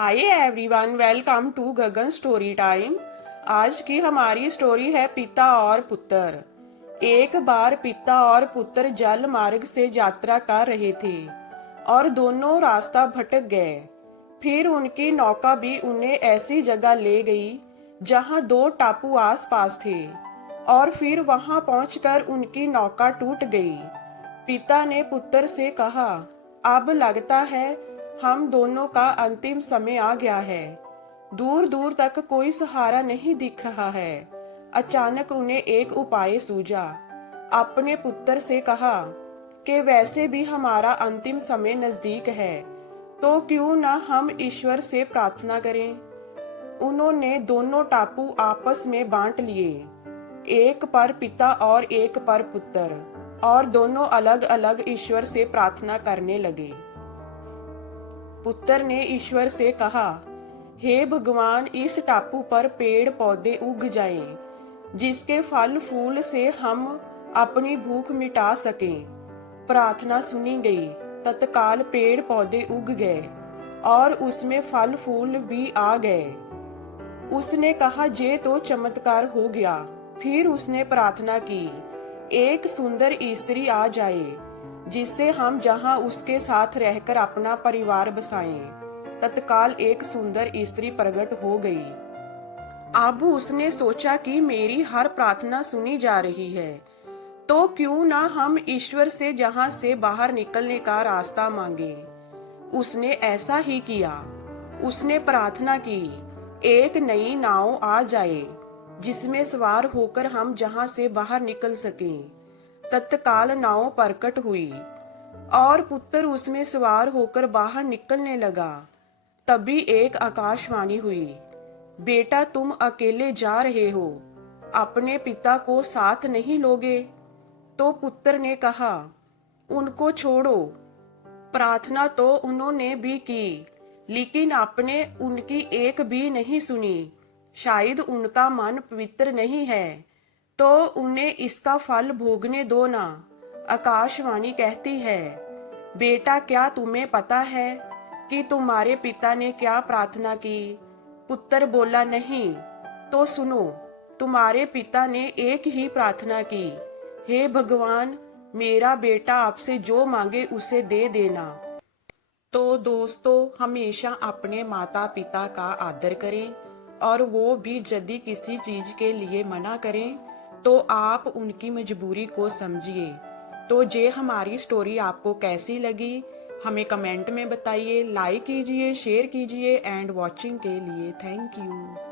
Hi everyone, welcome to Gagan story time. आज की हमारी स्टोरी है पिता और पुत्र। एक बार पिता और पुत्र जल मार्ग से यात्रा कर रहे थे और दोनों रास्ता भटक गए। फिर उनकी नौका भी उन्हें ऐसी जगह ले गई जहां दो टापू आसपास थे और फिर वहां पहुंचकर उनकी नौका टूट गई। पिता ने पुत्र से कहा, अब लगता है हम दोनों का अंतिम समय आ गया है। दूर दूर तक कोई सहारा नहीं दिख रहा है। अचानक उन्हें एक उपाय सूझा। अपने पुत्र से कहा कि वैसे भी हमारा अंतिम समय नजदीक है, तो क्यों ना हम ईश्वर से प्रार्थना करें। उन्होंने दोनों टापू आपस में बांट लिए, एक पर पिता और एक पर पुत्र, और दोनों अलग अलग ईश्वर से प्रार्थना करने लगे। पुत्र ने ईश्वर से कहा, हे भगवान, इस टापू पर पेड़ पौधे उग जाएं, जिसके फल फूल से हम अपनी भूख मिटा सकें। प्रार्थना सुनी गई। तत्काल पेड़ पौधे उग गए और उसमें फल फूल भी आ गए। उसने कहा, ये तो चमत्कार हो गया। फिर उसने प्रार्थना की, एक सुंदर स्त्री आ जाए जिससे हम जहां उसके साथ रहकर अपना परिवार बसाएं। तत्काल एक सुंदर स्त्री प्रकट हो गई। अब उसने सोचा कि मेरी हर प्रार्थना सुनी जा रही है, तो क्यों ना हम ईश्वर से जहां से बाहर निकलने का रास्ता मांगे। उसने ऐसा ही किया। उसने प्रार्थना की, एक नई नाव आ जाए जिसमें सवार होकर हम जहां से बाहर निकल सकें। तत्काल नाव प्रकट हुई और पुत्र उसमें सवार होकर बाहर निकलने लगा। तभी एक आकाशवाणी हुई, बेटा, तुम अकेले जा रहे हो, अपने पिता को साथ नहीं लोगे। तो पुत्र ने कहा, उनको छोड़ो। प्रार्थना तो उन्होंने भी की, लेकिन आपने उनकी एक भी नहीं सुनी। शायद उनका मन पवित्र नहीं है, तो उन्हें इसका फल भोगने दो ना। आकाशवाणी कहती है, बेटा, क्या तुम्हें पता है कि तुम्हारे पिता ने क्या प्रार्थना की। पुत्र बोला, नहीं। तो सुनो, तुम्हारे पिता ने एक ही प्रार्थना की, हे भगवान, मेरा बेटा आपसे जो मांगे उसे दे देना। तो दोस्तों, हमेशा अपने माता पिता का आदर करें, और वो भी यदि किसी चीज के लिए मना करें तो आप उनकी मजबूरी को समझिए। तो ये हमारी स्टोरी आपको कैसी लगी हमें कमेंट में बताइए। लाइक कीजिए, शेयर कीजिए, एंड वॉचिंग के लिए थैंक यू।